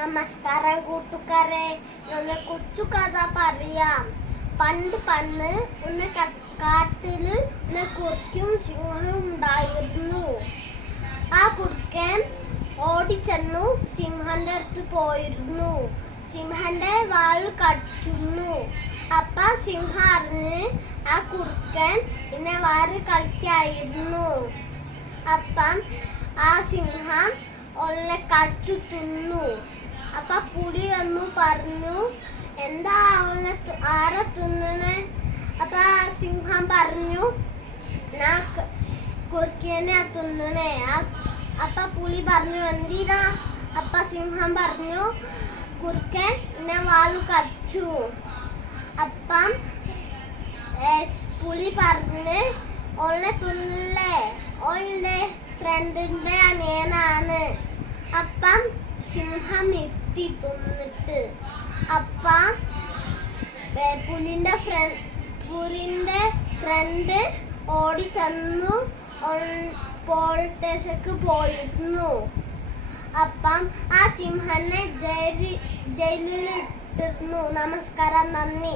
നമസ്കാരം കൂട്ടുകാരെ, നമ്മൾ കൊച്ചു കഥ പറയാം. പണ്ട് ഒന്ന് കാട്ടില് കുറുക്കും സിംഹവും ഉണ്ടായിരുന്നു. ആ കുറുക്കൻ ഓടിച്ചെന്നു സിംഹന്റെ അടുത്ത് പോയിരുന്നു. സിംഹന്റെ വാൽ കടിച്ചു. അപ്പ സിംഹം അറിഞ്ഞ് ആ കുറുക്കൻ വാല് കളിക്കായിരുന്നു. അപ്പം ആ സിംഹം ഒന്നെ കടിച്ചു തിന്നു. അപ്പൊ പുലി വന്നു പറഞ്ഞു, എന്താ ആരെ തിന്നണേ? അപ്പൊ സിംഹം പറഞ്ഞു, നാ കുറുക്കനെ തിന്നണേ. അപ്പൊ പുലി പറഞ്ഞു, എന്തിനാ? അപ്പൊ സിംഹം പറഞ്ഞു, കുറുക്കൻ വാല് കടിച്ചു. അപ്പം പുലി പറഞ്ഞ്, ഓളെ തിന്നില്ലേ, ഓളുടെ ഫ്രണ്ടിന്റെ അനിയനാണ്. അപ്പം സിംഹം നിർത്തി തിന്നിട്ട്. അപ്പം പുലിന്റെ ഫ്രണ്ട് ഓടി ചെന്നു പോലീസ് സ്റ്റേഷനിലേക്ക് പോയിരുന്നു. അപ്പം ആ സിംഹനെ ജയിലിൽ ഇട്ടിരുന്നു. നമസ്കാരം, നന്ദി.